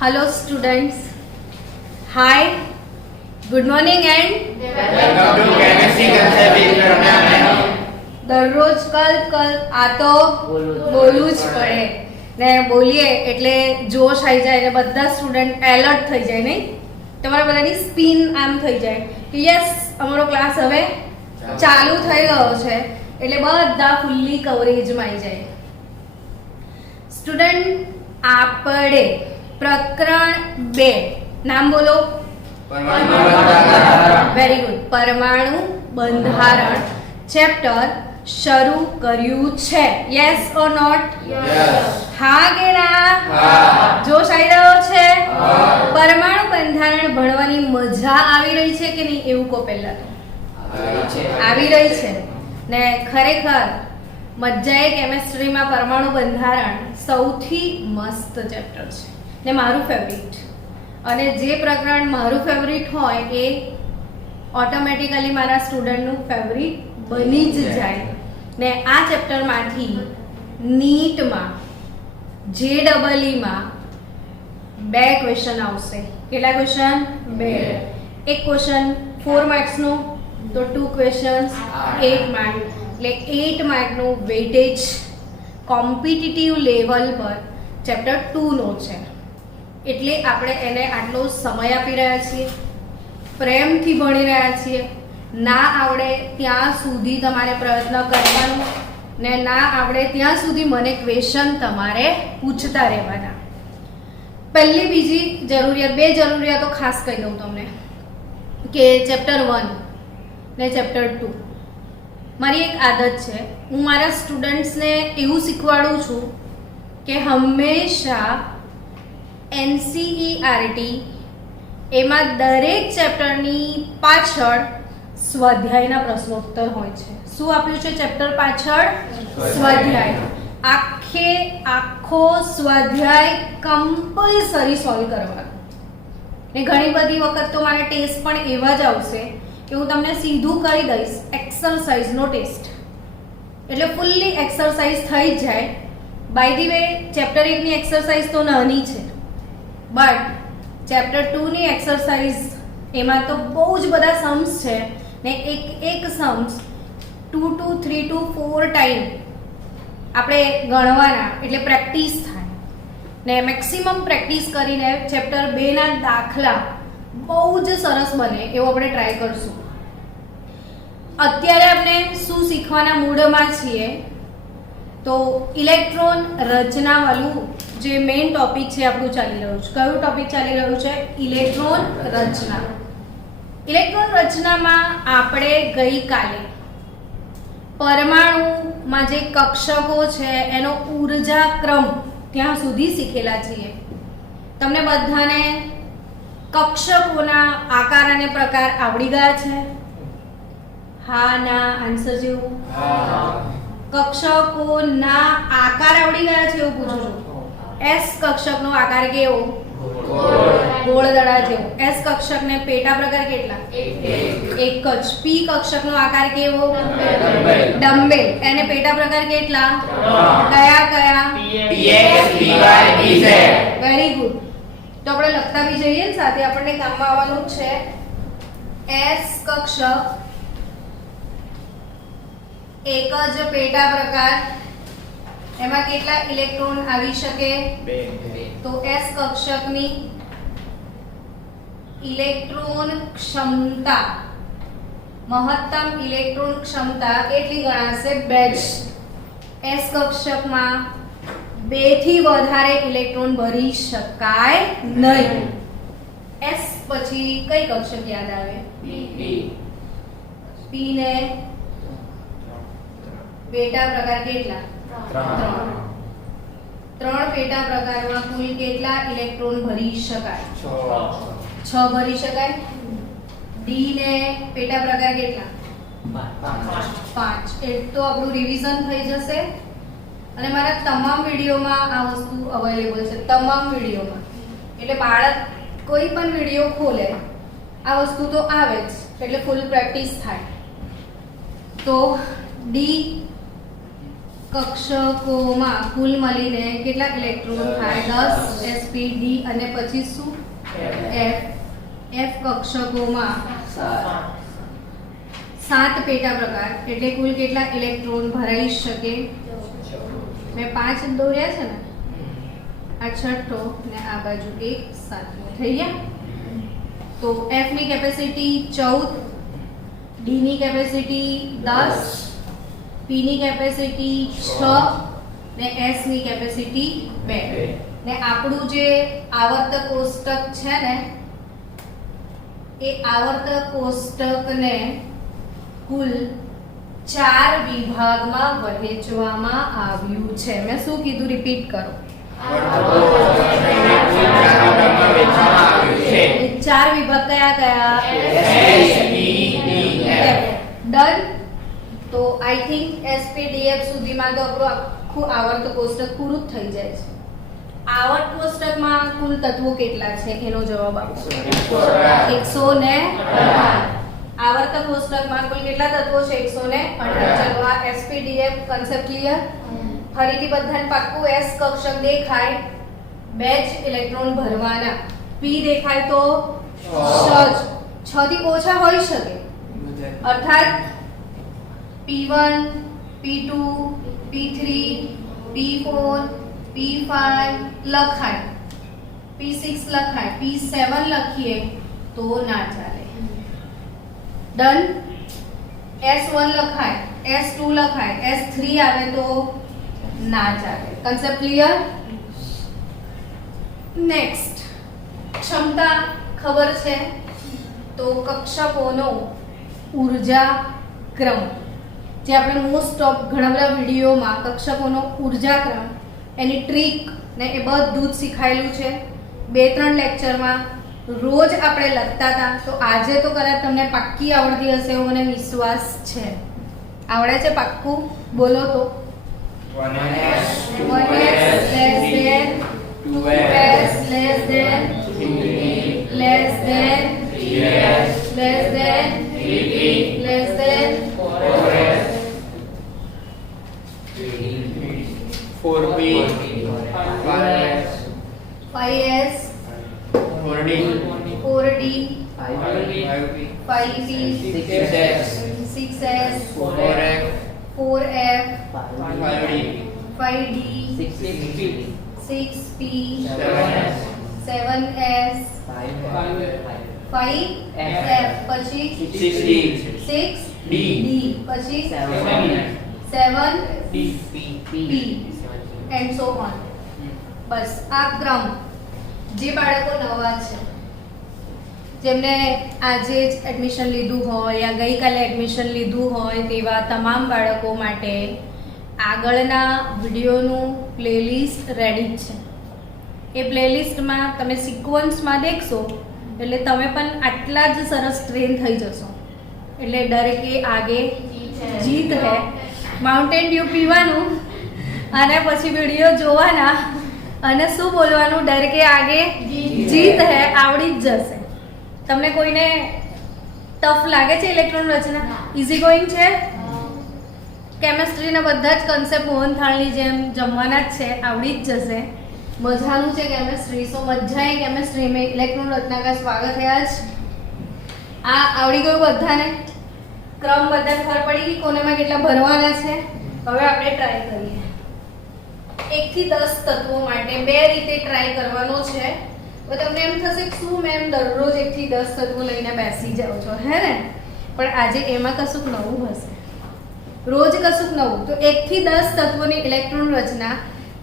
Hello students. Hi. Good morning and welcome to chemistry concept with Pranaya madam. દરરોજ કલ આ તો બોલવું જ પડે ને બોલીએ એટલે જોશ આવી જાય ને બધા સ્ટુડન્ટ એલર્ટ થઈ જાય નહીં તમારા બધાની સ્પિન આમ થઈ જાય કે યસ અમારો ક્લાસ હવે ચાલુ થઈ ગયો છે એટલે બધા ફૂલ્લી કવરેજમાં આવી જાય. સ્ટુડન્ટ આપણે પ્રકરણ 2 નામ બોલો. Very good. પરમાણુ બંધારણ ચેપ્ટર શરૂ કર્યું છે. Yes or not? હા કે ના? જોશ આવી રહ્યો છે? પરમાણુ બંધારણ ભણવાની મજા આવી રહી છે કે નહીં એવું કહો પહેલા તો. આવી રહી છે ને ખરેખર મજાએ કેમેસ્ટ્રીમાં પરમાણુ બંધારણ સૌથી મસ્ત ચેપ્ટર છે ને મારું ફેવરિટ. અને જે પ્રકરણ મારું ફેવરિટ હોય એ ઓટોમેટિકલી મારા સ્ટુડન્ટનું ફેવરિટ બની જ જાય. ને આ ચેપ્ટરમાંથી નીટમાં JEE-માં 2 ક્વેશ્ચન આવશે. કેટલા ક્વેશ્ચન? 2. એક ક્વેશ્ચન 4 માર્ક્સનો તો 2 ક્વેશ્ચન્સ 8 માર્ક એટલે 8 માર્કનું વેટેજ કોમ્પિટિટિવ લેવલ પર ચેપ્ટર 2 નો છે. એટલે આપણે એને આટલો સમય આપી રહ્યા છીએ, પ્રેમથી ભણી રહ્યા છીએ. ના આવડે ત્યાં સુધી તમારે પ્રયત્ન કરવાનો ને ના આવડે ત્યાં સુધી મને ક્વેશ્ચન તમારે પૂછતા રહેવાના. પહેલી બીજી જરૂરિયાત, 2 જરૂરિયાતો ખાસ કહી દઉં તમને કે ચેપ્ટર 1 ને ચેપ્ટર 2 મારી એક આદત છે, હું મારા સ્ટુડન્ટ્સને એવું શીખવાડું છું કે હંમેશા NCERT એમાં દરેક ચેપ્ટરની પાછળ સ્વાધ્યાયના પ્રશ્નોત્તર હોય છે. શું આપ્યું છે ચેપ્ટર પાછળ? સ્વાધ્યાય. આખો સ્વાધ્યાય કમ્પલસરી સોલ્વ કરવાનો. ને ઘણી બધી વખત તો મારા ટેસ્ટ પણ એવા જ આવશે કે હું તમને સીધું કરી દઈશ એક્સરસાઇઝનો ટેસ્ટ, એટલે ફૂલ્લી એક્સરસાઇઝ થઈ જાય. બાય ધી વે ચેપ્ટર 1 ની એક્સરસાઇઝ તો નાની છે, બટ ચેપ્ટર 2 ની એક્સરસાઇઝ એમાં તો બહુ જ બધા સમ્સ છે ને એક સમ્સ 2 to 3 to 4 ટાઈમ આપણે ગણવાના એટલે પ્રેક્ટિસ થાય ને મેક્સિમમ પ્રેક્ટિસ કરીને ચેપ્ટર 2 ના દાખલા બહુ જ સરસ બને એવું આપણે ટ્રાય કરશું. અત્યારે આપણે શું શીખવાના મૂડમાં છીએ તો ઇલેક્ટ્રોન રચના વાળું જે મેઇન ટોપિક છે આપણું ચાલી રહ્યું છે. કયું ટોપિક ચાલી રહ્યું છે? ઇલેક્ટ્રોન રચના. ઇલેક્ટ્રોન રચનામાં આપણે ગઈકાલે પરમાણુમાં જે કક્ષકો છે એનો ઉર્જા ક્રમ ત્યાં સુધી શીખેલા છીએ. તમને બધાને કક્ષકોના આકાર અને પ્રકાર આવડી ગયા છે? હા ના આન્સર જેવું. કક્ષકોના આકાર આવડી ગયા છે એવું પૂછું છું. S કક્ષકનો આકાર કેવો? ગોળ દડા જેવો. S કક્ષકને પેટા પ્રકાર કેટલા? એક જ. P કક્ષકનો આકાર કેવો? ડમ્બેલ. એને પેટા પ્રકાર કેટલા? કયા? px py pz. Very good. તો આપણે લખતા બી જઈએ ને સાથે આપણને કામમાં આવવાનું છે. S કક્ષક એક જ પેટા પ્રકાર, એમાં કેટલા ઇલેક્ટ્રોન આવી શકે? 2. તો S કક્ષકની ઇલેક્ટ્રોન ક્ષમતા, મહત્તમ ઇલેક્ટ્રોન ક્ષમતા કેટલી ગણાશે? 2 જ. S કક્ષકમાં 2 થી વધારે ઇલેક્ટ્રોન ભરી શકાય નહીં. S પછી કઈ કક્ષક યાદ આવે? P ને પેટા પ્રકાર કેટલા? 3 પેટા પ્રકારમાં કુલ કેટલા ઇલેક્ટ્રોન ભરી શકાય? 6 ભરી શકાય. D ને પેટા પ્રકાર કેટલા? 5. એ તો આપણું રિવિઝન થઈ જશે અને મારા તમામ વિડીયોમાં આ વસ્તુ અવેલેબલ છે, તમામ વિડીયોમાં. એટલે બાળક કોઈ પણ વિડીયો ખોલે આ વસ્તુ તો આવે જ, એટલે ફૂલ પ્રેક્ટિસ થાય. તો D કક્ષકોમાં કુલ મળીને કેટલા ઇલેક્ટ્રોન થાય? 10 sp d અને પછી શું? f કક્ષકોમાં 7 પેટા પ્રકાર એટલે કુલ કેટલા ઇલેક્ટ્રોન ભરાઈ શકે? મેં 5 દોર્યા છે ને, આ છઠ્ઠો ને આ બાજુ એક સાતમો થઈ ગયા. તો f ની કેપેસિટી 14, d ની કેપેસિટી 10, p ની કેપેસિટી 6 ને s ની કેપેસિટી 2. ને આપણું જે આવર્તક કોષ્ટક છે ને, એ આવર્તક કોષ્ટકને કુલ 4 વિભાગમાં વહેંચવામાં આવ્યું છે. મેં શું કીધું? રિપીટ કરો. એ 4 વિભાગ કયા કયા? ડન. તો આઈ થિંક SPDF સુધીમાં તો આપણું આખું આવર્ત કોષ્ટક પૂરું જ થઈ જાય છે. આવર્ત કોષ્ટકમાં કુલ તત્વો કેટલા છે એનો જવાબ આપો. 118. આવર્ત કોષ્ટકમાં કુલ કેટલા તત્વો છે? 118. ચલો, આ SPDF કન્સેપ્ટ ક્લિયર? ફરીથી બધાને પાક્કું? S કક્ષક દેખાય, 2 જ ઇલેક્ટ્રોન ભરવાના. P દેખાય તો 6 થી ઓછા હોઈ શકે, અર્થાત P1, P2, P3, P4, P5 લખાય, P6 લખાય, P7 લખીએ તો ના ચાલે. ડન. S1 લખાય, S2 લખાય, S3 આવે તો ના ચાલે. Concept clear? નેક્સ્ટ, ક્ષમતા ખબર છે તો કક્ષકોનો ઉર્જા ક્રમ, જે આપણે મોસ્ટ ઓફ ઘણા બધા વિડીયોમાં કક્ષકોનો ઉર્જા ક્રમ, એની ટ્રીક ને એ બધું જ શીખાયેલું છે. 2-3 લેક્ચરમાં રોજ આપણે લખતા હતા, તો આજે તો કદાચ તમને પાક્કી આવડતી હશે એવો મને વિશ્વાસ છે. આવડે છે પાક્કું? બોલો તો. 1s 2s less than 3s less than 4b 5s 4d 5p 6s 4f 5d 6p 7s 5f પછી 6d પછી 7p and so on. બસ આ ક્રમ જે બાળકો નવા છે, જેમને આજે જ એડમિશન લીધું હોય યા ગઈકાલે એડમિશન લીધું હોય તેવા તમામ બાળકો માટે આગળના વિડીયોનું પ્લેલિસ્ટ રેડી છે. એ પ્લેલિસ્ટમાં તમે સિક્વન્સમાં દેખશો એટલે તમે પણ આટલા જ સરસ ટ્રેન થઈ જશો. એટલે ડર કે આગે જીત હે, માઉન્ટેન ડ્યુ પીવાનું અને પછી વિડીયો જોવાના અને શું બોલવાનું? ડર કે આગે જીત હે આવડી જ જશે. તમને કોઈને ટફ લાગે છે ઇલેક્ટ્રોન રચના? ઇઝી ગોઈંગ છે? કેમેસ્ટ્રીના બધા જ કન્સેપ્ટ મોહનથાળની જેમ જમવાના જ છે, આવડી જ જશે. મજાનું છે કેમેસ્ટ્રી. સો મજા है केमिस्ट्री में इलेक्ट्रॉन रचना का स्वागत है आज. આ આવડી ગયું બધાને? ક્રમ બધાને ખબર પડી ગઈ કોનેમાં કેટલા ભરવાના છે? હવે આપણે ટ્રાય કરીએ. 1 થી 10 તત્વો માટે 2 રીતે ટ્રાય કરવાનો છે. તો તમને એમ થશે કે શું મેમ દરરોજ 1 થી 10 તત્વો લઈને બેસી જાવ છો, હે ને? પણ આજે એમાં કશુંક નવું હશે, રોજ કશુંક નવું. તો 1 થી 10 તત્વોની ઇલેક્ટ્રોન રચના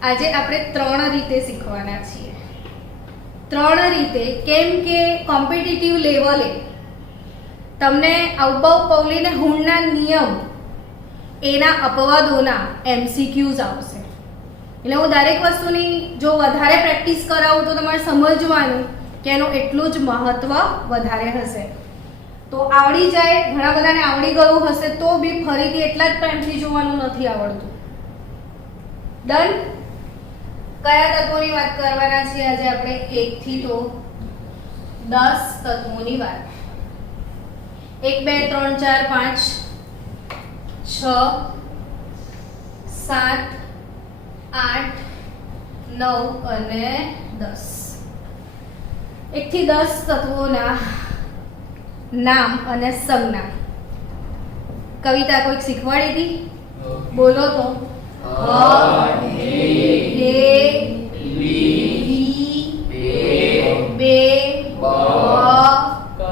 આજે આપણે 3 રીતે શીખવાના છીએ. 3 રીતે કેમ કે કોમ્પિટિટિવ લેવલે તમને આઉબાઉ પૌલીને હુણના નિયમ એના અપવાદોના MCQs આવશે. એટલે હું દરેક વસ્તુની જો વધારે પ્રેક્ટિસ કરાવું તો તમારે સમજવાનું કે એનું એટલું જ મહત્વ વધારે હશે. તો આવડી જાય, ઘણા બધાને આવડી ગયું હશે તો બી ફરીથી એટલા જ ટાઈમથી જોવાનું નથી આવડતું. ડન. કયા તત્વોની વાત કરવાના છે આજે આપણે? 1 થી તો 10 તત્વોની વાત. 1 2 3 4 5 6 7, 8, 9 અને 10. 1 થી 10 તત્વોના નામ અને સંજ્ઞા. કવિતા કોઈક શીખવાડી હતી? બોલો તો. હ, હે, લી, બે, બ,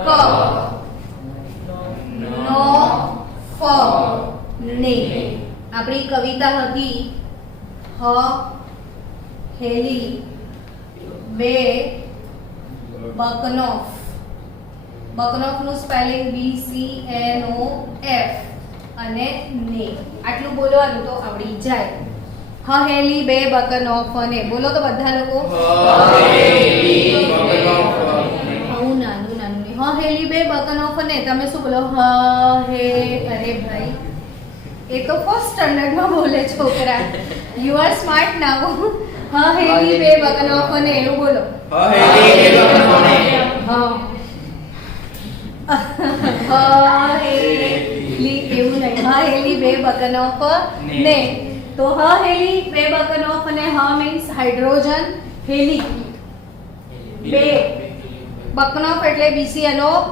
ક, નો, ફ, ને. આપણી કવિતા હતી હ, હેલી, બે, બકનોફ. બકનોફનું સ્પેલિંગ BCNOF અને ને. આટલું બોલવાનું તો આવડી જાય. હેલી, બે, બકનોફ અને. બોલો તો બધા લોકો. આવું નાનું નાનું નહીં. હેલી, બે, બકનોફ અને. તમે શું બોલો? હે. અરે ભાઈ, એ તો ફર્સ્ટ સ્ટાન્ડર્ડમાં બોલે છોકરા. યુ આર સ્માર્ટ નાઉ. હેલી, બે, બકનોફ અને. એવું બોલો. હેલી એવું નહીં. હેલી, બે, બકનોફ ને. તો હેલી, બે, બકનોફ અને. મીન્સ હાઇડ્રોજન હેલી. બે, બકનોફ એટલે BCNOF.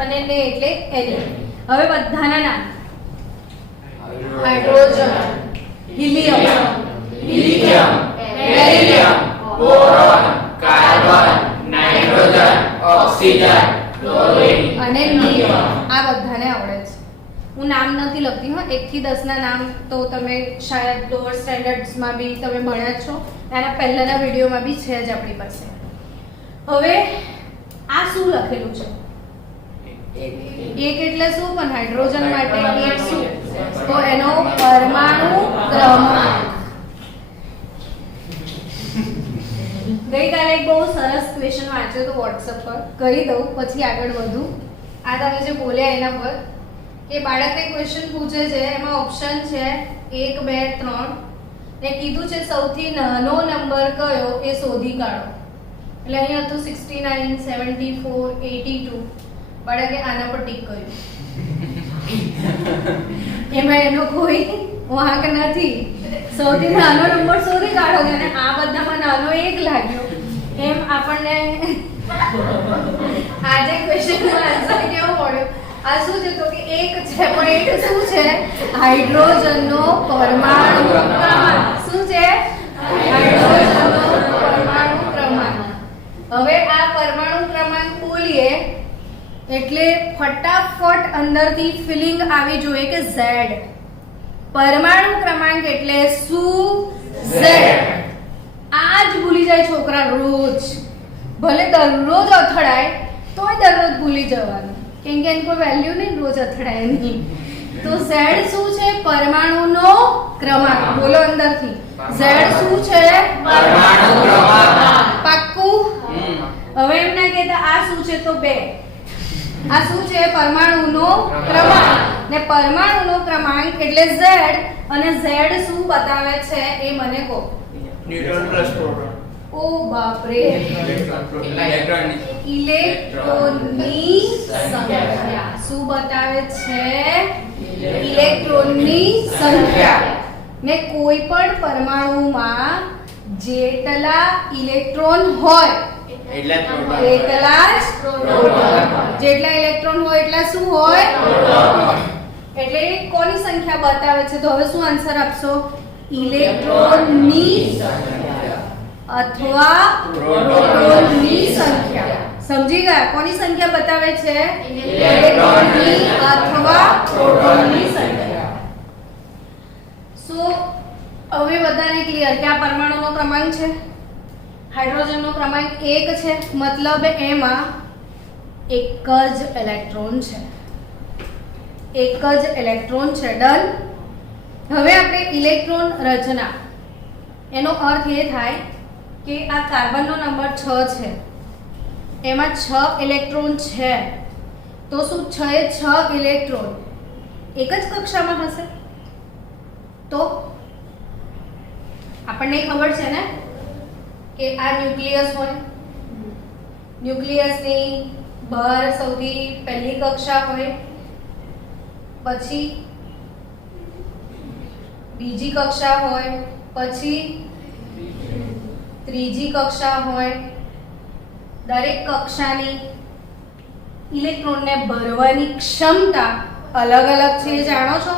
અને ને એટલે એની. હવે બધાના નામ. Hydrogen, helium, beryllium, boron, carbon, nitrogen, oxygen, chlorine અને નિયોન. આ બધાને આવડે છે. હું નામ નથી લખતી. 1 થી 10 ના નામ તો તમે શાયદ લોઅર સ્ટેન્ડર્ડ્સમાં બી તમે ભણ્યા જ છો. એના પહેલાના વિડીયોમાં બી છે જ આપણી પાસે. હવે આ શું લખેલું છે? એક એટલે શું? પણ હાઇડ્રોજન માટે એક શું? તો એનો પરમાણુ ક્રમાંક. ગઈકાલે એક બહુ સરસ ક્વેશ્ચન વાંચ્યો તો વોટ્સએપ પર, કહી દઉં પછી આગળ વધું. આ તમે જે બોલ્યા એના પર કે બાળકને ક્વેશ્ચન પૂછે છે, એમાં ઓપ્શન છે 1, 2, 3 ને કીધું છે સૌથી નાનો નંબર કયો એ શોધી કાઢો. એટલે અહીંયા હતું 69, 74, 82. બાળકે આના પર ટીક કર્યું. એમાં એનો કોઈ વાંક નથી. સૌથી નાનો નંબર શોધી કાઢો અને આ બધામાં નાનો 1 લાગ્યો. એમ આપણને આજે ક્વેશ્ચનનો આન્સર કેવો મળ્યો? આ શું છે? તો કે 1 છે, પણ 1 શું છે? હાઇડ્રોજનનો પરમાણુ ક્રમાંક. શું છે? હાઇડ્રોજનનો પરમાણુ ક્રમાંક. હવે આ પરમાણુ ક્રમાંક બોલીએ એટલે ફટાફટ અંદરથી ફિલિંગ આવી જોઈએ કે Z. પરમાણુ ક્રમાંક એટલે શું? Z. આ જ ભૂલી જાય છોકરા રોજ. ભલે દરરોજ અથડાય તોય દરરોજ ભૂલી જવાનું, કેમ કે એની કોઈ વેલ્યુ નહીં, રોજ અથડાય નહીં. તો Z શું છે? પરમાણુનો ક્રમાંક. બોલો અંદરથી. Z શું છે? પરમાણુ ક્રમાંક. પાક્કું? હવે એમ ના કહેતા આ શું છે? તો 2. આ શું છે? પરમાણુનો ક્રમાંક. ને પરમાણુનો ક્રમાંક એટલે Z. અને Z શું બતાવે છે એ મને કહો. Neutron plus proton. ઓ બાપ રે, ઇલેક્ટ્રોનની સંખ્યા. શું બતાવે છે? ઇલેક્ટ્રોનની સંખ્યા. ને કોઈ પણ પરમાણુમાં જેટલા ઇલેક્ટ્રોન હોય એટલા જ પ્રોટોન. જેટલા ઇલેક્ટ્રોન હોય એટલા શું હોય? પ્રોટોન. એટલે કોની સંખ્યા બતાવે છે? તો હવે શું આન્સર આપશો? ઇલેક્ટ્રોનની સંખ્યા અથવા પ્રોટોનની સંખ્યા. સમજી ગયા? કોની સંખ્યા બતાવે છે? ઇલેક્ટ્રોનની અથવા પ્રોટોનની સંખ્યા. સો હવે બધાને ક્લિયર કે આ પરમાણુનો ક્રમાંક છે, હાઇડ્રોજનનો ક્રમાંક 1 છે, મતલબ એમાં એક જ ઇલેક્ટ્રોન છે. એક જ ઇલેક્ટ્રોન છે. ડન. હવે આપણે ઇલેક્ટ્રોન રચના, એનો અર્થ એ થાય કે આ કાર્બનનો નંબર 6 છે, એમાં 6 ઇલેક્ટ્રોન છે. તો શું 6 એ 6 ઇલેક્ટ્રોન એક જ કક્ષામાં હશે? તો આપણને ખબર છે ને કે આ ન્યુક્લિયસ હોય, ન્યુક્લિયસની બહાર સૌથી પહેલી કક્ષા હોય, પછી બીજી કક્ષા હોય, પછી ત્રીજી કક્ષા હોય. દરેક કક્ષાની ઇલેક્ટ્રોનને ભરવાની ક્ષમતા અલગ અલગ છે, એ જાણો છો?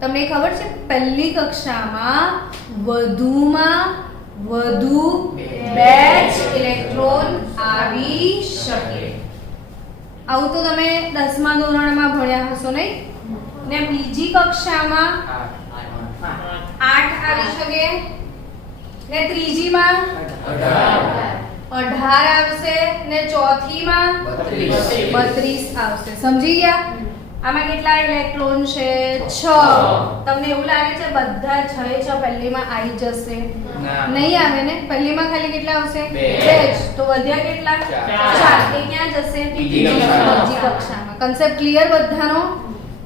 તમને ખબર છે પહેલી કક્ષામાં વધુમાં વધુ 2 જ ઇલેક્ટ્રોન આવી શકે. આવું તો તમે 10મા ધોરણમાં ભણ્યા હશો નહીં? ને બીજી કક્ષામાં 8 આવી શકે, ને ત્રીજીમાં 18 આવશે, ને ચોથીમાં 32 આવશે. સમજી ગયા? આમાં કેટલા ઇલેક્ટ્રોન છે? 6. તમને એવું લાગે છે બધા 6 પહેલીમાં આવી જશે? નહીં આવે ને. પહેલીમાં ખાલી કેટલા આવશે? 2 જ. તો વધ્યા કેટલા? 4. એ ક્યાં જશે? બીજી કક્ષામાં. કન્સેપ્ટ ક્લિયર બધાનો?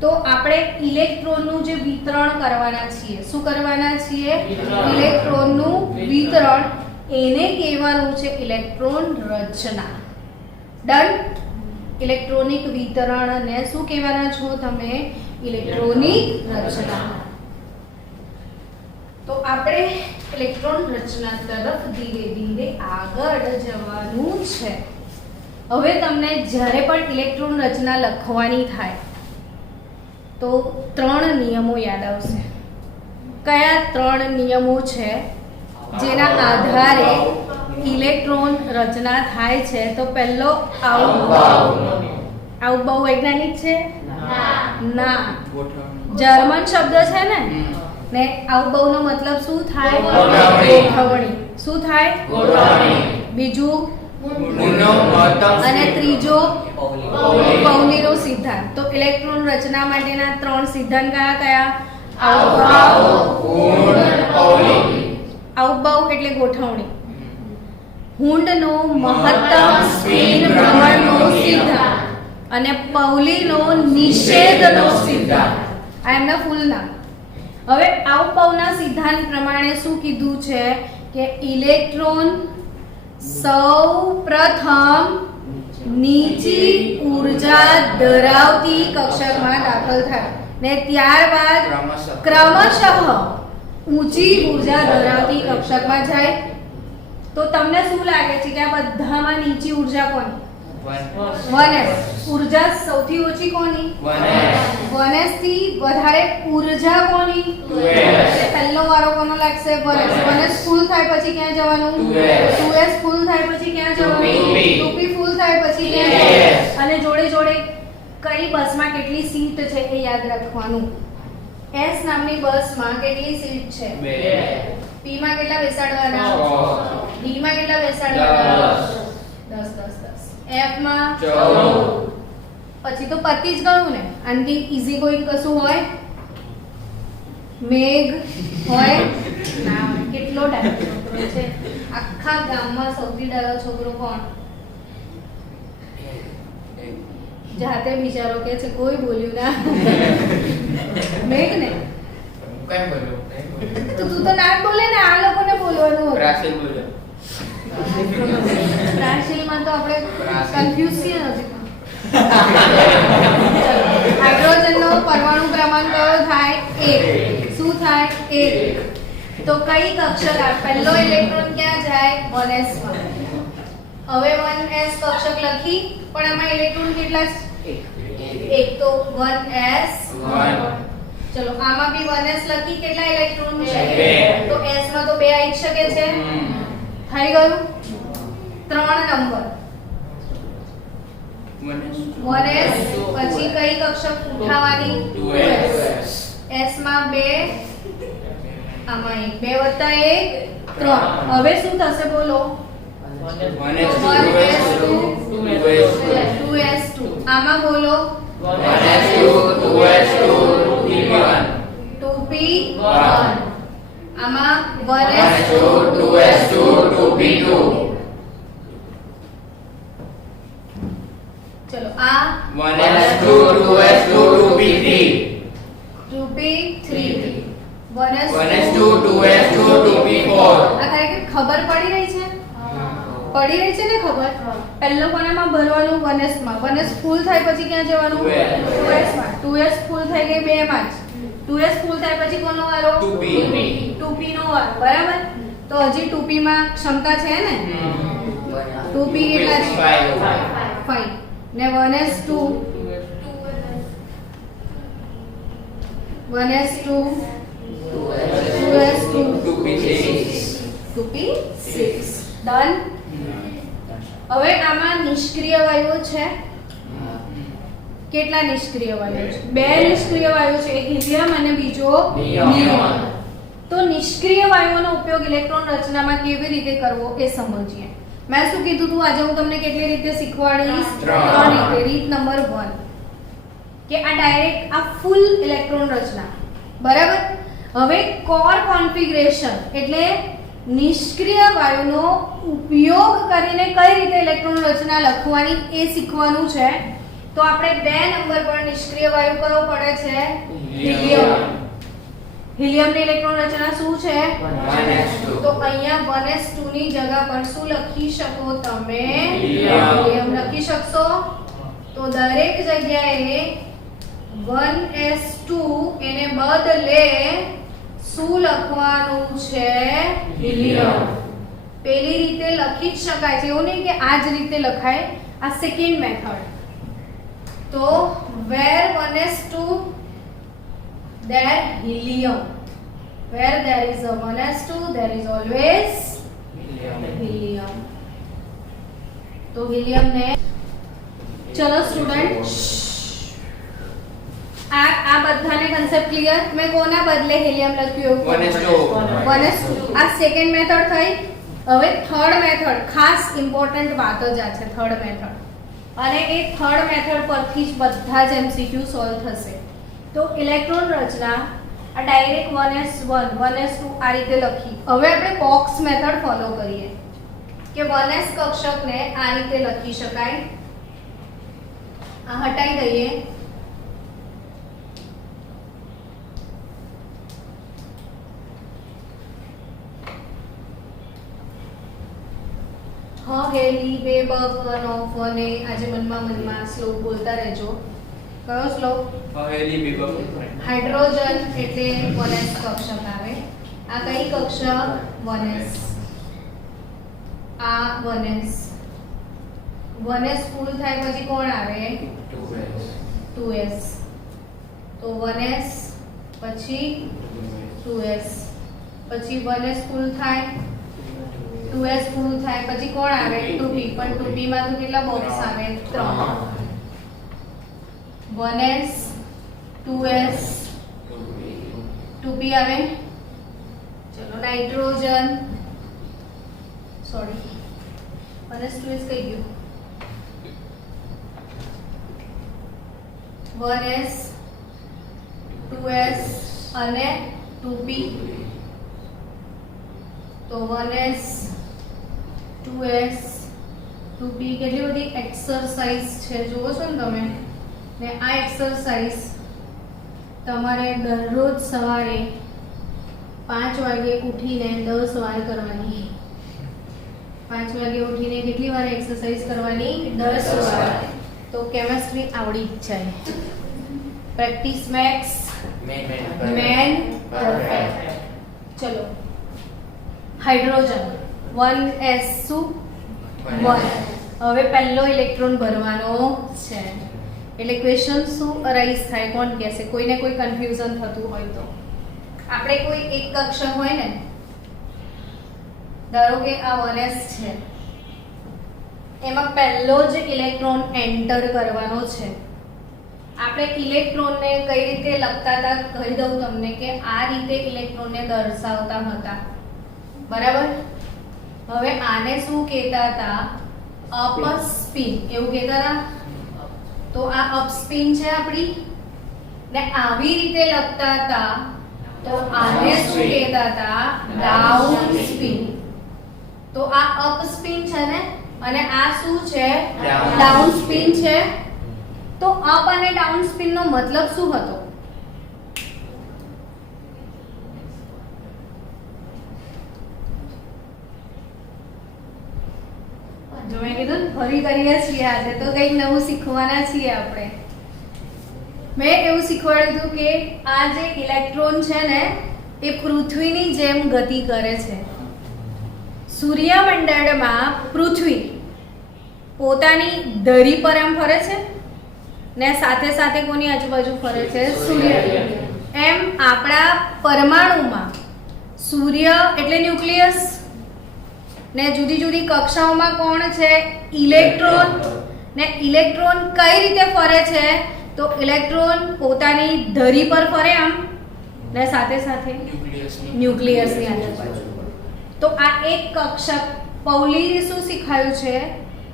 તો આપણે ઇલેક્ટ્રોનનું જે વિતરણ કરવાના છીએ, શું કરવાના છીએ? ઇલેક્ટ્રોનનું વિતરણ. એને કહેવાનું છે ઇલેક્ટ્રોન રચના. ડન? ઇલેક્ટ્રોનિક વિતરણને શું કહેવાના છો તમે? ઇલેક્ટ્રોનિક રચના. તો આપણે ઇલેક્ટ્રોન રચના તરફ ધીરે ધીરે આગળ જવાનું છે. હવે તમને જ્યારે પણ ઇલેક્ટ્રોન રચના લખવાની થાય તો 3 નિયમો યાદ આવશે. કયા 3 નિયમો છે જેના આધારે ઇલેક્ટ્રોન રચના થાય છે? તો પહેલો આઉટબાઉ વૈજ્ઞાનિક છે? ના. જર્મન શબ્દ છે ને? ને આઉટબાઉ નો મતલબ શું થાય? ગોઠવણી. શું થાય? બીજું અને ત્રીજો પાઉલીનો સિદ્ધાંત. તો ઇલેક્ટ્રોન રચના માટેના 3 સિદ્ધાંત કયા કયા? આઉટબાઉ એટલે ગોઠવણી, હુન્ડનો મહત્તમ સ્પિન ભ્રમણનો સિદ્ધાંત અને પાઉલીનો નિષેધનો સિદ્ધાંત. આ એમના ફૂલ નામ. હવે આઉટબાઉના સિદ્ધાંત પ્રમાણે શું કીધું છે કે ઇલેક્ટ્રોન સૌપ્રથમ નીચી ઉર્જા ધરાવતી કક્ષકમાં દાખલ થાય ને ત્યારબાદ ક્રમશઃ ઊંચી ઉર્જા ધરાવતી કક્ષકમાં જાય. તો તમને શું લાગે છે કે આ બધામાં નીચી ઉર્જા કોની? 1s. ઉર્જા સૌથી ઓછી કોની? 1s થી વધારે ઉર્જા કોની? 2s. પહેલો વારો કોનો લાગશે? 1s. 1s ફૂલ થાય પછી ક્યાં જવાનું? 2s ફૂલ થાય પછી ક્યાં જવાનું? 2p ફૂલ થાય પછી ક્યાં જવાનું? અને જોડે જોડે કઈ બસમાં કેટલી સીટ છે એ યાદ રાખવાનું. S નામની બસમાં કેટલી સીટ છે? 2. P માં કેટલા બેસાડવાના? 6. D માં કેટલા બેસાડવાના? 10 10 10. F માં 14. પછી તો પતિ જ ગયું ને. આનથી ઈઝી કોઈ કશું હોય? મેઘ હોય? ના હોય. કેટલો ડાયો છોકરો છે આખા ગામમાં? સૌથી ડાયો છોકરો કોણ? જાતે બિચારો કે છે કોઈ બોલ્યું ના. મેઘ ને? કેમ બોલ્યો? તો તું તો ના બોલે ને, આ લોકોને બોલવાનું હતું. રાશિ બોલ્યો. રાશિમાં તો આપણે કન્ફ્યુઝ છીએ નથી. હાઇડ્રોજનનો પરમાણુ ક્રમાંક કયો થાય? 1. શું થાય? 1. તો કઈ કક્ષક? પહેલો ઇલેક્ટ્રોન ક્યાં જાય? 1s માં. હવે 1s કક્ષક લખી, પણ આમાં ઇલેક્ટ્રોન કેટલા છે? 1. તો 1s 1. ચલો આમાં બી 1s લખી, કેટલા ઇલેક્ટ્રોન છે? 2. તો s માં તો 2 આવી શકે છે. થઈ ગયું. 3 નંબર 1s. પછી કઈ કક્ષક ઉઠાવવાની? 2s. s માં 2, આમાં 1. 2 વત્તા 1 3. હવે શું થશે બોલો? 2s2. આમાં બોલો 2p1. આમાં 1s2 2p2. ચલો આ 1s2 2s2 2p3. 2p3. 1s2 2s2 2p4. આ ખરેખર ખબર પડી રહી છે? પડી રહી છે ને ખબર? પહેલો કોનામાં ભરવાનું? 1s માં. 1s ફૂલ થાય પછી ક્યાં જવાનું? 2s માં. 2s ફૂલ થઈ ગઈ 2 માં જ. 2s ફૂલ થાય પછી કોનો વારો 2p 2p નો વારો બરાબર તો હજી 2p માં ક્ષમતા છે ને 2p કેટલા છે 5 ને 1s2 1s2 2s2 2p6 done હવે આમાં નિષ્ક્રિય વાયુઓ છે કેટલા નિષ્ક્રિય વાયુઓ છે બે નિષ્ક્રિય વાયુઓ છે એક હિલિયમ અને બીજો નિયોન તો નિષ્ક્રિય વાયુઓનો ઉપયોગ ઇલેક્ટ્રોન રચનામાં કેવી રીતે કરવો એ સમજીએ મેં શું કીધું તું આજે હું તમને કેટલી રીતે શીખવાડીશ ત્રણ રીતે રીત નંબર 1 કે આ ડાયરેક્ટ આ ફૂલ ઇલેક્ટ્રોન રચના બરાબર હવે કોર કોન્ફિગરેશન એટલે નિષ્ક્રિય વાયુનો ઉપયોગ કરીને કઈ રીતે ઇલેક્ટ્રોન રચના લખવાની એ શીખવાનું છે તો આપણે 2 નંબર પર નિષ્ક્રિય વાયુ કયો પડે છે હિલિયમ હિલિયમની ઇલેક્ટ્રોન રચના શું છે 1s2 તો અહીંયા 1s2 ની જગ્યા પર શું લખી શકો તમે હિલિયમ. હિલિયમ લખી શકશો તો દરેક જગ્યાએ 1s2 એને બદલે શું લખવાનું છે હિલિયમ પેલી રીતે લખી જ શકાય છે એવું નહીં કે આ જ રીતે લખાય આ સેકન્ડ મેથડ તો where 1s2 there helium where there is a 1s2 there is always helium તો હિલિયમ ને ચલો સ્ટુડન્ટ આ બધાને કન્સેપ્ટ ક્લિયર મેં કોના બદલે હિલિયમ લખ્યું 1s2 આ સેકન્ડ મેથડ થઈ હવે થર્ડ મેથડ ખાસ ઇમ્પોર્ટન્ટ વાત જ આ છે થર્ડ મેથડ અને એ થર્ડ મેથડ પરથી જ બધા જ MCQ સોલ્વ થશે તો ઇલેક્ટ્રોન રચના આ ડાયરેક્ટ 1s1 1s2 આ રીતે લખી હવે આપણે બોક્સ મેથડ ફોલો કરીએ કે 1s કક્ષકને આ રીતે લખી શકાય આ હટાઈ દઈએ હેલી બે બગ ઓફ અને આજે મનમાં શ્લોક બોલતા રહેજો કયો શ્લોક હાઇડ્રોજન એટલે 1s કક્ષક આવે આ કઈ કક્ષક 1s આ 1s 1s ફૂલ થાય પછી કોણ આવે 2s તો 1s પછી 2s પછી 1s ફૂલ થાય 2s ફૂલ થાય પછી કોણ આવે 2p પણ 2p માં તો કેટલા બોક્સ આવે 3 1s 2s 2p આવે ચલો નાઇટ્રોજન સોરી 1s 2s કઈ ગયું 1s 2s અને 2p તો 1s 2s 2p કેટલી બધી એક્સરસાઇઝ છે જોવો છો ને તમે ને આ એક્સરસાઇઝ તમારે દરરોજ સવારે 5 વાગે ઉઠીને 10 વાર કરવાની 5 વાગે ઉઠીને કેટલી વાર એક્સરસાઇઝ કરવાની 10 વાર તો કેમેસ્ટ્રી આવડી જ જાય પ્રેક્ટિસ મેક્સ મેન પરફેક્ટ ચલો હાઇડ્રોજન 1s શું 1 હવે પહેલો ઇલેક્ટ્રોન ભરવાનો છે એટલે ક્વેશ્ચન શું અરાઇઝ થાય કોણ કહેશે કોઈને કોઈ કન્ફ્યુઝન થતું હોય તો આપણે કોઈ એક કક્ષક હોય ને ધારો કે આ 1s છે એમાં પહેલો જ ઇલેક્ટ્રોન એન્ટર કરવાનો છે આપણે ઇલેક્ટ્રોનને કઈ રીતે લખતા હતા કહી દઉં તમને કે આ રીતે ઇલેક્ટ્રોનને દર્શાવતા હતા બરાબર હવે આને શું કહેતા હતા અપ સ્પિન એવું કહેતા હતા તો આ અપ સ્પિન છે આપણી ને આવી રીતે લખતા હતા તો આને શું કહેતા હતા ડાઉન સ્પિન તો આ અપ સ્પિન છે ને અને આ શું છે ડાઉન સ્પિન છે તો અપ અને ડાઉન સ્પિન નો મતલબ શું હતો જો મેં કીધું ફરી કરીએ છીએ આજે તો કંઈક નવું શીખવાના છીએ આપણે મેં એવું શીખવાડ્યું હતું કે આ જે ઇલેક્ટ્રોન છે ને એ પૃથ્વીની જેમ ગતિ કરે છે. સૂર્યમંડળમાં પૃથ્વી પોતાની ધરી પર એમ ફરે છે ને સાથે સાથે કોની આજુબાજુ ફરે છે? સૂર્ય. એમ આપણા પરમાણુમાં સૂર્ય એટલે ન્યુક્લિયસ ને જુદી જુદી કક્ષાઓમાં કોણ છે? ઇલેક્ટ્રોન. ને ઇલેક્ટ્રોન કઈ રીતે ફરે છે? તો ઇલેક્ટ્રોન પોતાની ધરી પર ફરે આમ ને સાથે સાથે ન્યુક્લિયસની આજુબાજુ. તો આ એક કક્ષક પૌલીએ શું શીખાયું છે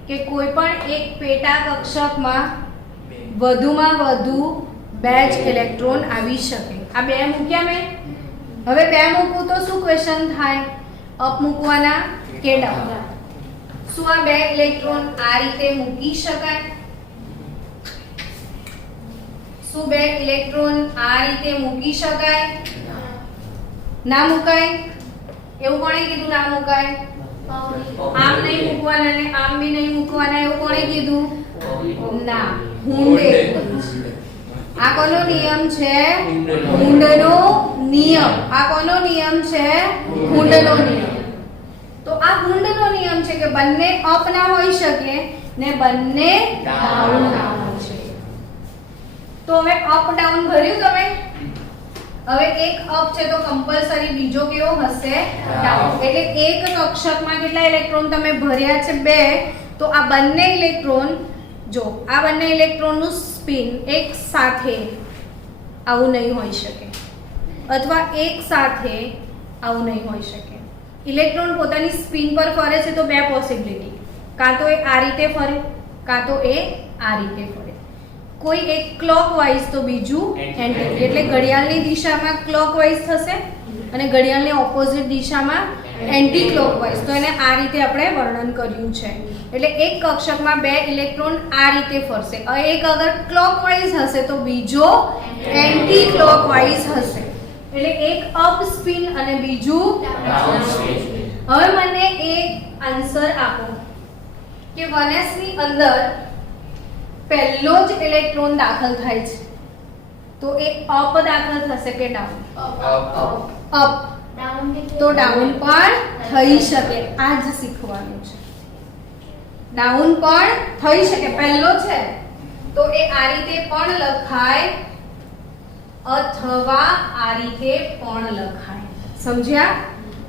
કે કોઈ પણ એક પેટા કક્ષકમાં વધુમાં વધુ 2 જ ઇલેક્ટ્રોન આવી શકે. આ 2 મૂક્યા મેં. હવે 2 મૂકું તો શું ક્વેશ્ચન થાય? અપ મૂકવાના કે ડાઉન? શું આ 2 ઇલેક્ટ્રોન આ રીતે મૂકી શકાય? શું 2 ઇલેક્ટ્રોન આ રીતે મૂકી શકાય? ના મુકાય. એવું કોણે કીધું ના મુકાય? આમ નહીં મૂકવાના ને આમ બી નહીં મૂકવાના એવું કોણે કીધું? ના, હુંડે. આ કોનો નિયમ છે? હુંડનો નિયમ. આ કોનો નિયમ છે? હુંડનો નિયમ. તો આ હુંડનો નિયમ છે કે બંને અપ ના હોઈ શકે ને બંને ડાઉન ના હોઈ શકે. તો હવે અપ ડાઉન ભર્યું તમે? હવે એક અપ છે તો કમ્પલસરી બીજો કેવો હશે? ડાઉન. એટલે એક કક્ષકમાં કેટલા ઇલેક્ટ્રોન તમે ભર્યા છે? 2. તો આ બંને ઇલેક્ટ્રોન જો આ બંને ઇલેક્ટ્રોનનું સ્પિન એક સાથે આવું નહીં હોઈ શકે અથવા એક સાથે આવું નહીં હોઈ શકે. ઇલેક્ટ્રોન પોતાની સ્પિન પર ફરે છે તો 2 પોસિબિલિટી. કાં તો એ આ રીતે ફરે કાં તો એ આ રીતે ફરે. કોઈ એક ક્લોકવાઇઝ તો બીજું એન્ટી. એટલે ઘડિયાળની દિશામાં ક્લોકવાઇઝ થશે અને ઘડિયાળની ઓપોઝિટ દિશામાં એન્ટી ક્લોકવાઇઝ. તો એને આ રીતે આપણે વર્ણન કર્યું છે. એટલે એક કક્ષકમાં 2 ઇલેક્ટ્રોન આ રીતે ફરશે. એક અગર ક્લોકવાઇઝ હશે તો બીજો એન્ટી ક્લોકવાઇઝ હશે. એટલે એક અપ સ્પિન અને બીજું ડાઉન સ્પિન. હવે મને એક આન્સર આપો કે 1s ની અંદર પહેલો જ ઇલેક્ટ્રોન દાખલ થાય છે તો એ અપ દાખલ થશે કે ડાઉન? અપ. તો ડાઉન પણ થઈ શકે. આ જ શીખવાનું છે. ડાઉન પણ થઈ શકે. પહેલો છે તો એ આ રીતે પણ લખાય અથવા આ રીતે પણ લખાય. સમજ્યા?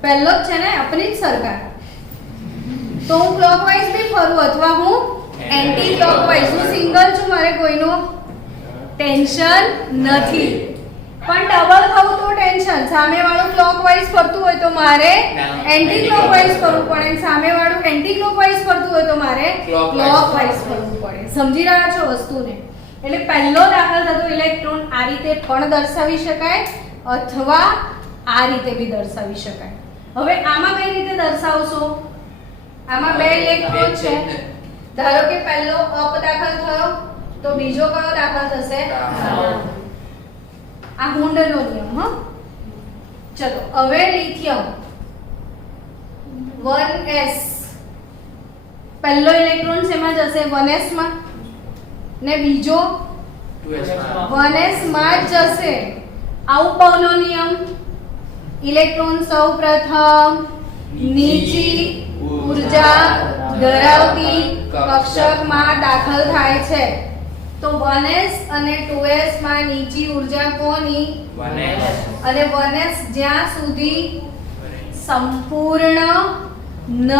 પહેલો જ છે ને આપણી જ સરકાર. તો હું ક્લોકવાઇઝ બી ફરું અથવા હું એન્ટી ક્લોકવાઇઝ. હું સિંગલ છું, મારે કોઈનું ટેન્શન નથી. પણ ડબલ થવું તો ટેન્શન. સામેવાળું ક્લોકવાઇઝ ફરતું હોય તો મારે એન્ટી ક્લોકવાઇઝ ફરવું પડે. સામેવાળું એન્ટી ક્લોકવાઇઝ ફરતું હોય તો મારે ક્લોકવાઇઝ ફરવું પડે. સમજી રહ્યા છો વસ્તુને? એટલે પહેલો દાખલ થતો ઇલેક્ટ્રોન આ રીતે પણ દર્શાવી શકાય અથવા આ રીતે બી દર્શાવી શકાય. હવે આમાં કઈ રીતે દર્શાવશો? આમાં 2 ઇલેક્ટ્રોન છે. ધારો કે પહેલો અપ દાખલ થયો તો બીજો કયો દાખલ થશે? આ હુંડનો નિયમ. ચલો હવે લિથિયમ 1s. પહેલો ઇલેક્ટ્રોન શેમાં જશે? 1s માં ને બીજો 1s માં જ જશે. આવું પાવલો નિયમ. ઇલેક્ટ્રોન સૌપ્રથમ નીચી ઉર્જા ધરાવતી કક્ષકમાં દાખલ થાય છે. તો 1s અને 2s માં નીચી ઉર્જા કોની? 1s. અને 1s જ્યાં સુધી સંપૂર્ણ ન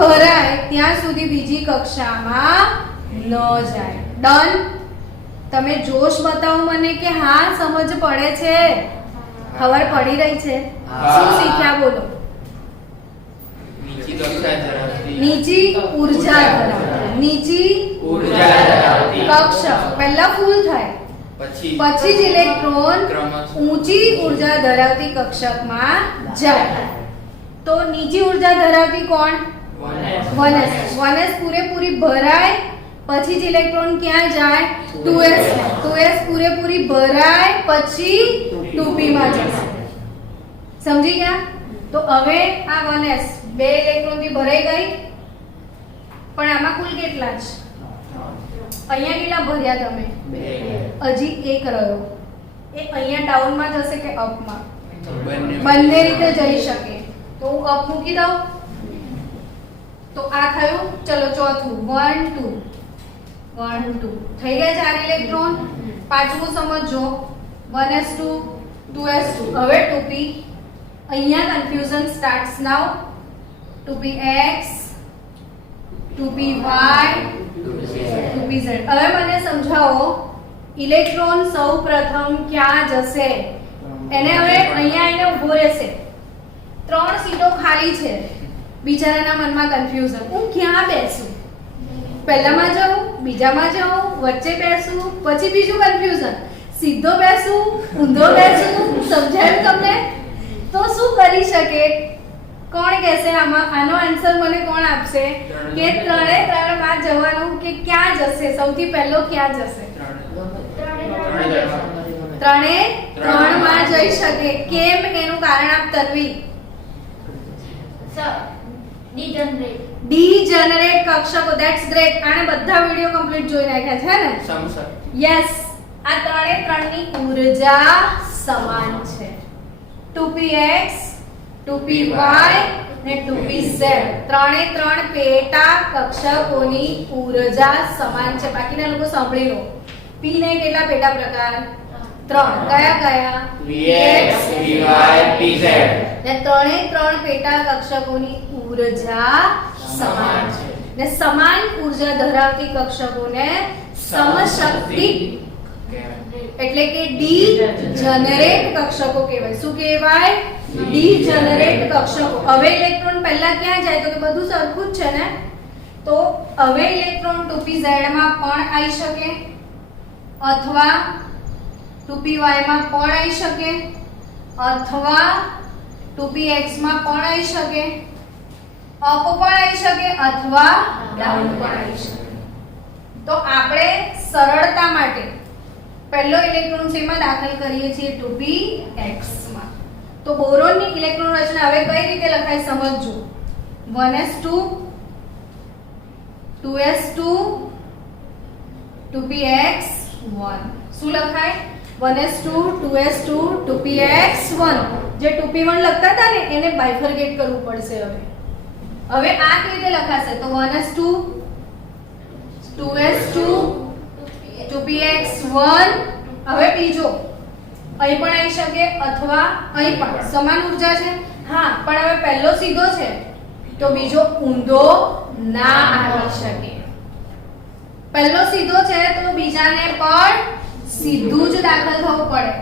ભરાય ત્યાં સુધી બીજી કક્ષામાં ન જાય. ડન? તમે જોશ બતાવો મને કે હા સમજ પડે છે, ખબર પડી રહી છે. શું શીખ્યા બોલો? નીચી ઉર્જા ધરાવતી. નીચી ઉર્જા ધરાવતી કક્ષક પહેલા ફૂલ થાય પછી જ ઇલેક્ટ્રોન ઊંચી ઉર્જા ધરાવતી કક્ષકમાં જાય. તો નીચી ઉર્જા ધરાવતી કોણ? 1s. 1s પૂરેપૂરી ભરાય પછી જ ઇલેક્ટ્રોન ક્યાં જાય? 2s. 2s પૂરેપૂરી ભરાય પછી 2p માં જશે. સમજી ગયા? તો હવે આ 1s 2 ઇલેક્ટ્રોન થી ભરાઈ ગઈ પણ આમાં કુલ કેટલા છે? અહીંયા કેટલા ભર્યા તમે? 2 હજી એક રહ્યો. એ અહીંયા ડાઉનમાં જશે કે અપમાં? બંને બંને રીતે જઈ શકે. તો હું અપ મૂકી દઉં. તો આ થયું. ચલો ચોથું 1 2 1 2 થઈ ગયા 4 ઇલેક્ટ્રોન. પાંચમું સમજો 1s2 2s2. હવે 2p અહીંયા કન્ફ્યુઝન સ્ટાર્ટ્સ નાઉ. 2px 2py 2pz. હવે મને સમજાવો ઇલેક્ટ્રોન સૌપ્રથમ ક્યાં જશે? એને હવે અહીંયા આવીને ઊભો રહેશે. 3 સીટો ખાલી છે. બિચારાના મનમાં કન્ફ્યુઝન, હું ક્યાં બેસું? પહેલામાં જાઉં, બીજામાં જાઉં, વચ્ચે બેસું, પછી બીજું કન્ફ્યુઝન, સીધો બેસું, ઊંધો બેસું. સમજાયું તમને? તો શું કરી શકે? કોણ કહેશે આમાં? આનો આન્સર મને કોણ આપશે કે 3 માં જવાનું કે ક્યાં જશે? સૌથી પહેલો ક્યાં જશે? 3 માં જઈ શકે. કેમ? એનું કારણ આપ તન્વી. ડીજનરેટ કક્ષકો. That's great. આને બધા વિડિયો કમ્પ્લીટ જોઈ નાખ્યા છે ને? યસ. આ 3 ની ઊર્જા સમાન છે. 2px 2py ને 2pz. 3 પેટા કક્ષકોની ઊર્જા સમાન છે. બાકીના લોકો સાંભળી લો. p ને કેટલા પેટા પ્રકાર? 3. કયા કયા? Vx Vy Pz. ને 3 પેટા કક્ષકોની ઊર્જા સમાન છે. ને સમાન ઊર્જા ધરાવતી કક્ષકોને સમશક્તિ એટલે કે ડી જનરેટ કક્ષકો કહેવાય. શું કહેવાય? ડી જનરેટ કક્ષકો. હવે ઇલેક્ટ્રોન પહેલા ક્યાં જાય? તો કે બધું સરખું જ છે ને. તો હવે ઇલેક્ટ્રોન 2pz માં પણ આવી શકે અથવા 2py માં પણ આવી શકે અથવા 2px માં પણ આવી શકે, અપ પણ આવી શકે અથવા ડાઉન પણ આવી શકે. તો આપણે સરળતા માટે પહેલો ઇલેક્ટ્રોન શેમાં દાખલ કરીએ છીએ? 2px માં. તો બોરોનની ઇલેક્ટ્રોન રચના હવે કઈ રીતે લખાય સમજજો. 1s2 2s2 2px1. શું લખાય? 1s2 2s2 2px1. જે 2p1 લખતા હતા ને એને બાયફર્કેટ કરવું પડશે. હવે આ કેવી રીતે લખાશે? તો 1s2 2s2 2px1. હવે બીજો અહીં પણ આવી શકે અથવા અહીં પણ સમાન ઊર્જા છે. હા, પણ હવે પહેલો સીધો છે તો બીજો ઊંધો ના આવી શકે. પહેલો સીધો છે તો બીજાને પણ સીધું જ દાખલ થવું પડે.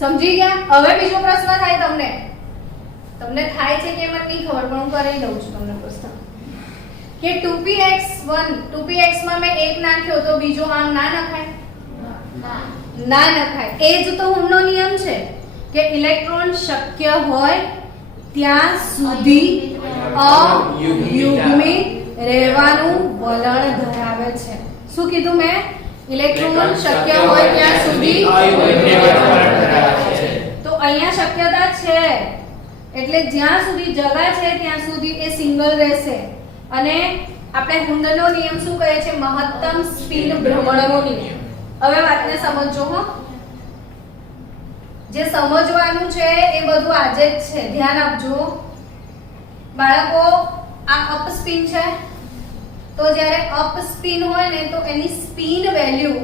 સમજી ગયા? હવે બીજો પ્રશ્ન થાય તમને. તમને થાય છે કે મને નહીં ખબર, પણ હું કરી દઉં છું તમને પ્રશ્ન કે 2px1 2px માં મેં એક નાખ્યો તો બીજો આમ ના નખાય? ના નખાય. એ જ તો હુમનો નિયમ છે કે ઇલેક્ટ્રોન શક્ય હોય ત્યાં સુધી અયુગ્મિત રહેવાનું વલણ ધરાવે છે. શું કીધું મેં? ઇલેક્ટ્રોન શક્ય હોય ત્યાં સુધી અયુગ્મિત રહેવાનું વલણ ધરાવે છે. તો અહીંયા શક્યતા છે એટલે જ્યાં સુધી જગા છે ત્યાં સુધી એ સિંગલ રહેશે. અને આપણે હુન્ડનો નિયમ શું કહે છે? મહત્તમ સ્પિન ભ્રમણનો નિયમ. હવે વાતને સમજો હો. જે સમજવાનું છે એ બધું આજે જ છે. ધ્યાન આપજો બાળકો. આ અપ સ્પિન છે તો જ્યારે અપ સ્પિન હોય ને તો એની સ્પિન વેલ્યુ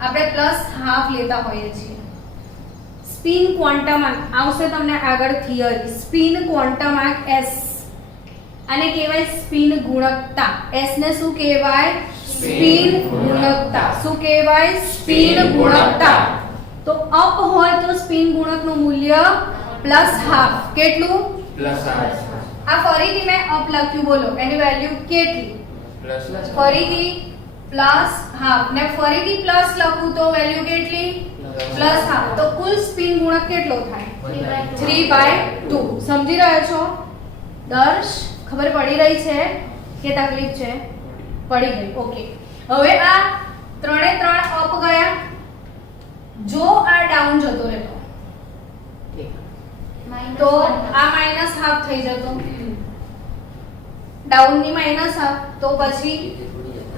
આપણે +½ લેતા હોઈએ છીએ. સ્પિન ક્વોન્ટમ આંક આવશે તમને આગળ થિયરી. સ્પિન ક્વોન્ટમ આંક s. આને કહેવાય સ્પિન ગુણકતા. s ને શું કહેવાય? સ્પિન ગુણકતા. શું કહેવાય? સ્પિન ગુણકતા. તો અપ હોય તો સ્પિન ગુણકનું મૂલ્ય +½ કેટલું? +½ આ ફરીથી મેં અપ લખ્યું, બોલો એની વેલ્યુ કેટલી? ફરીથી +½ ને ફરીથી પ્લસ લખું તો વેલ્યુ કેટલી? +½ તો કુલ સ્પિન ગુણક કેટલો થાય? 3/2. સમજી રહ્યા છો દર્શ? ખબર પડી રહી છે કે તકલીફ છે? પડી ગઈ. ઓકે. હવે આ 3 અપ ગયા. જો આ ડાઉન જતો રહેતો તો આ -½ થઈ જતો. ડાઉન ની -½ તો પછી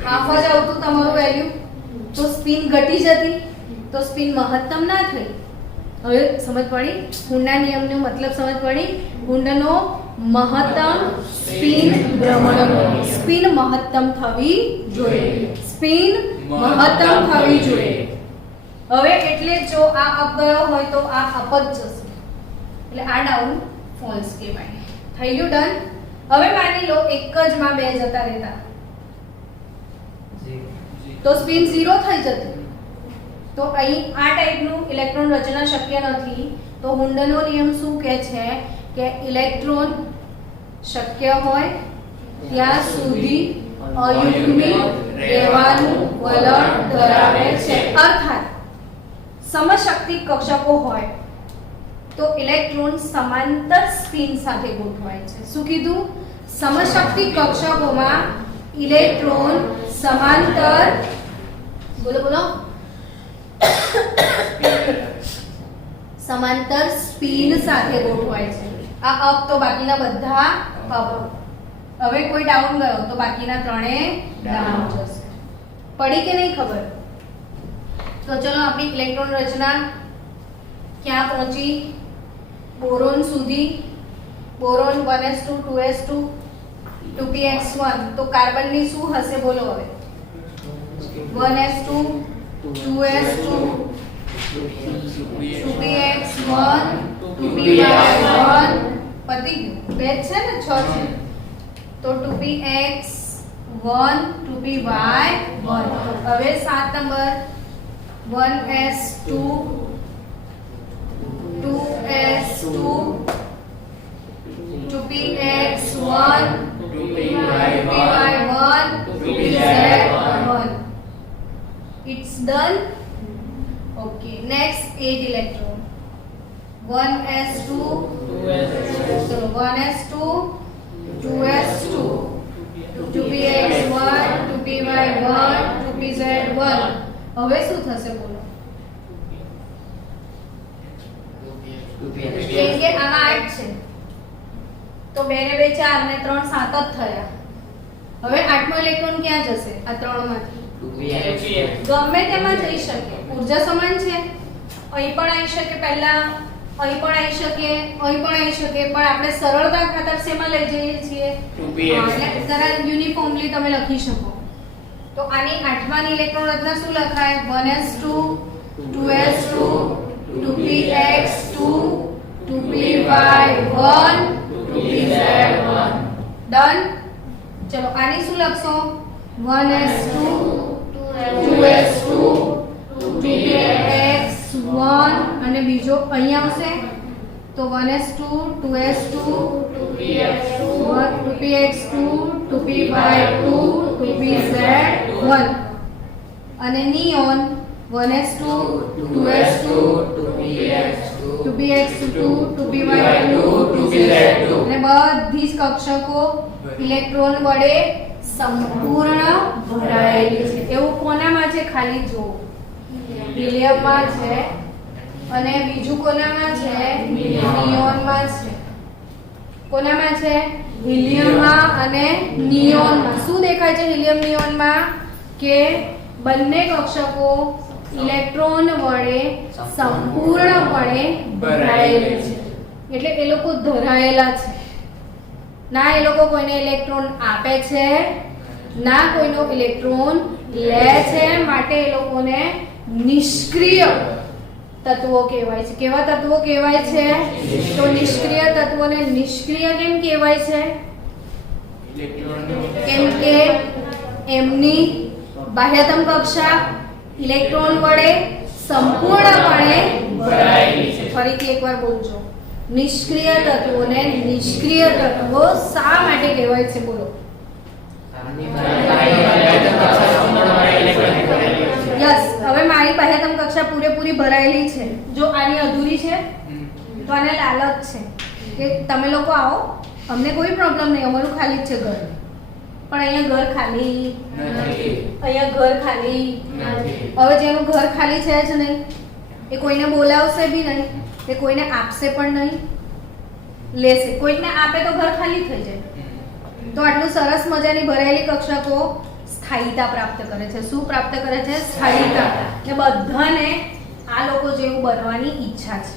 હાફ જ આવતું તમારું વેલ્યુ, તો સ્પિન ઘટી જતી, તો સ્પિન મહત્તમ ના થઈ. હવે સમજ પડી? કુંડના નિયમનો મતલબ સમજ પડી? કુંડનો મહત્તમ સ્પિન ભ્રમણ, સ્પિન મહત્તમ થવી જોઈએ, સ્પિન મહત્તમ થવી જોઈએ. હવે એટલે જો આ અપ ગયો હોય તો આ અપ જ જશે, એટલે આ ડાઉન ફોલ્સ કહેવાય. થઈ ગયું? ડન. હવે માની લો એક જ માં બે જતા રહેતા, તો સ્પિન 0 થઈ જતી. તો અહીં આ ટાઈપનું ઇલેક્ટ્રોન રચના શક્ય નથી. તો હુન્ડનો નિયમ શું કહે છે કે ઇલેક્ટ્રોન શક્ય હોય ત્યાં સુધી અયુગ્મિત રહેવાનું વલણ ધરાવે છે. અર્થાત સમશક્તિ કક્ષકો હોય તો ઇલેક્ટ્રોન સમાંતર સ્પિન સાથે ગોઠવાય છે. શું કીધું? સમશક્તિ કક્ષકોમાં ઇલેક્ટ્રોન સમાંતર, બોલો બોલો, સમાંતર સ્પિન સાથે ગોઠવાય છે. આ અપ તો બાકીના બધા અપ. હવે કોઈ ડાઉન ગયો તો બાકીના ત્રણે ડાઉન જશે. પડી કે નહીં ખબર? તો ચલો આપણી ઇલેક્ટ્રોન રચના ક્યાં પહોંચી? બોરોન સુધી. Boron 1s2 2s2 2px1. તો કાર્બનની શું હશે બોલો હવે? 1s2 2s2 2px1 2py1. પતી ગયું. બે છે ને? 6 છે. તો 2px1 2py1. હવે 7 number 1s2 2s2 2px1 2py1 2pz1. It's done. Okay. Next 8 electron. 1s2 1s2 2s2 2px1 2py1 2pz1. હવે શું થશે બોલો? કેમ કે આમાં 8 છે તો 2 ને 2 4 ને 3 7 જ થયા. હવે 8મો ઇલેક્ટ્રોન ક્યાં જશે? આ 3 માંથી ગમે તેમાં જઈ શકે. ઊર્જા સમાન છે. અહીં પણ આવી શકે, પહેલા અહીં પણ આવી શકે, અહીં પણ આવી શકે, પણ આપણે સરળતા ખાતર શેમાં લઈ જઈએ છીએ? એટલે જરા યુનિફોર્મલી તમે લખી શકો. તો આની 8માની ઇલેક્ટ્રોન રચના શું લખાય? 1s2 2s2 2px2 2py1 2pz1. Done. ચલો આની શું લખશો? 1s2 2s2 2px1 અને બીજો અહીં આવશે તો 1s2 2s2 2px2 2py2 2pz1 અને neon 1s2 2s2 2px2 2py2 2pz2. અને બધી જ કક્ષકો ઇલેક્ટ્રોન વડે સંપૂર્ણ ભરાયેલી છે. એવું કોનામાં છે? ખાલી જો હિલિયમમાં છે અને બીજું કોનામાં છે? નિયોનમાં છે. કોનામાં છે? હિલિયમમાં અને નિયોનમાં. શું દેખાય છે હિલિયમ નિયોનમાં? કે બંને કક્ષકો ઇલેક્ટ્રોન વડે સંપૂર્ણપણે ભરાયેલા છે. એટલે એ લોકો ધરાયેલા છે. ના એ લોકો કોઈને ઇલેક્ટ્રોન આપે છે, ના કોઈનો ઇલેક્ટ્રોન લે છે. માટે એ લોકોને નિષ્ક્રિય તત્વો કહેવાય છે. કેવા તત્વો કહેવાય છે? તો નિષ્ક્રિય તત્વોને નિષ્ક્રિય કેમ કહેવાય છે? કેમ કે એમની બાહ્યતમ કક્ષા ઇલેક્ટ્રોન વડે સંપૂર્ણપણે ભરાયેલી છે. ફરીથી એકવાર બોલજો. નિષ્ક્રિય તત્વોને નિષ્ક્રિય તત્વો શા માટે કહેવાય છે બોલો? યસ. હવે મારી બાહ્યતમ કક્ષા પૂરેપૂરી ભરાયેલી છે. જો આની અધૂરી છે તો આને લાલચ છે કે તમે લોકો આવો, અમને કોઈ પ્રોબ્લેમ નહીં, અમારું ખાલી જ છે ઘર. પણ અહીંયા ઘર ખાલી નથી. અહીંયા ઘર ખાલી નથી. હવે જેનું ઘર ખાલી છે જ નહીં એ કોઈને બોલાવશે બી નહીં, એ કોઈને આપશે પણ નહીં, લેશે. કોઈને આપે તો ઘર ખાલી થઈ જાય. તો આટલું સરસ મજાની ભરાયેલી કક્ષકો સ્થાયીતા પ્રાપ્ત કરે છે. શું પ્રાપ્ત કરે છે? સ્થાયીતા. કે બધાને આ લોકો જેવું બનવાની ઈચ્છા છે.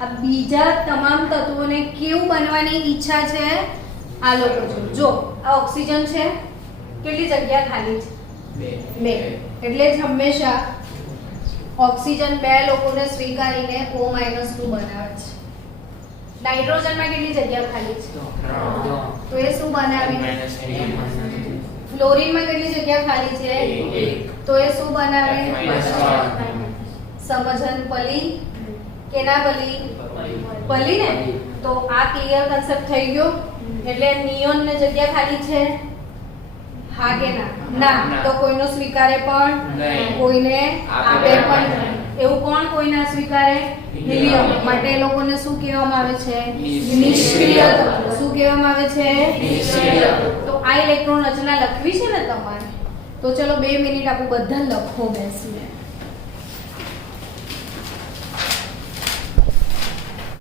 આ બીજા તમામ તત્વોને કેવું બનવાની ઈચ્છા છે? આ લોકો જેવું. જો આ ઓક્સિજન છે, કેટલી જગ્યા ખાલી છે? 2. એટલે જ હંમેશા ઓક્સિજન 2 લોકોને સ્વીકારીને O- 2 બનાવે છે. નાઇટ્રોજનમાં કેટલી જગ્યા ખાલી છે? 3. તો એ શું બનાવે? -3. ફ્લોરિનમાં કેટલી જગ્યા ખાલી છે? 1. તો એ શું બનાવે? -1. સમજન પલી કે ના પલી? પલી ને. તો આ ક્લિયર કન્સેપ્ટ થઈ ગયો. એટલે નિયોન ને જગ્યા ખાલી છે? હા કે ના? ના. તો કોઈનો સ્વીકારે પણ નહીં. કોઈને આપે આપે પણ પણ નહીં. એવું કોણ કોઈના સ્વીકારે? હિલિયમ. માટે એ લોકોને શું કહેવામાં આવે છે? નિષ્ક્રિય તત્વો. શું કહેવામાં આવે છે? નિષ્ક્રિય. તો આ ઇલેક્ટ્રોન રચના લખવી છે ને તમારે, તો ચલો 2 મિનિટ આપણે બધા લખો બેસીને.